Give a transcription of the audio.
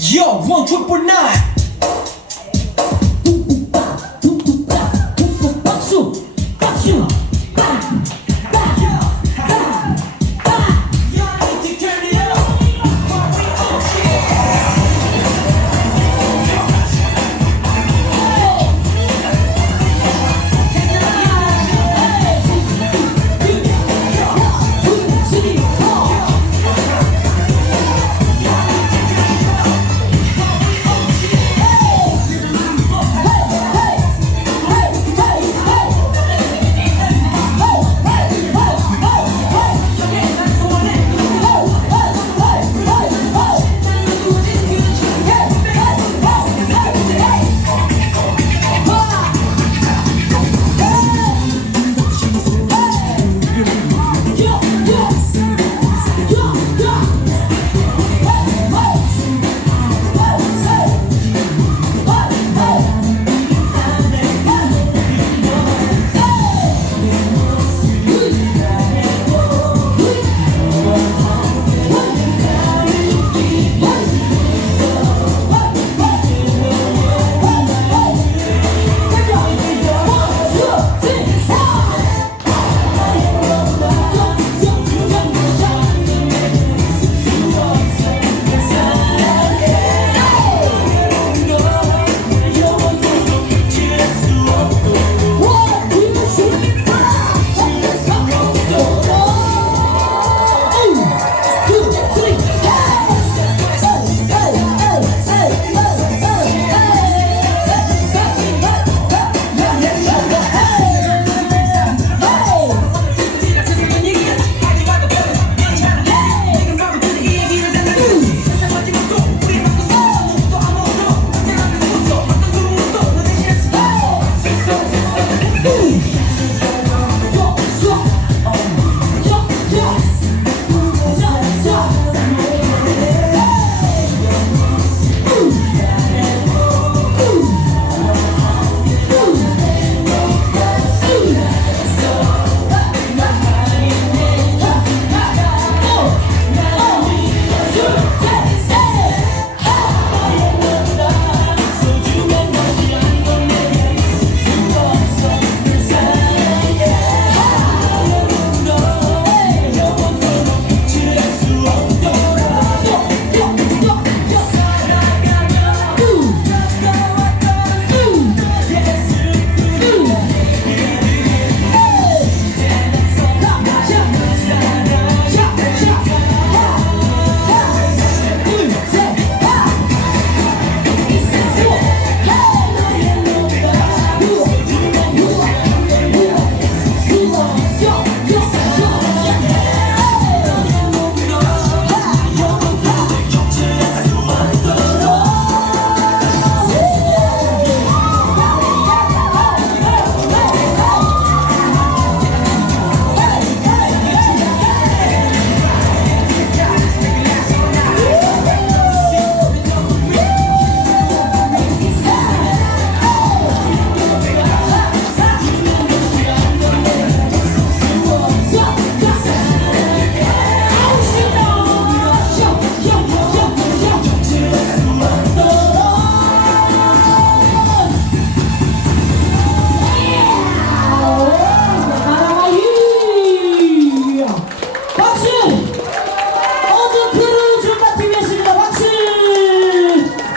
Yo, one triple nine.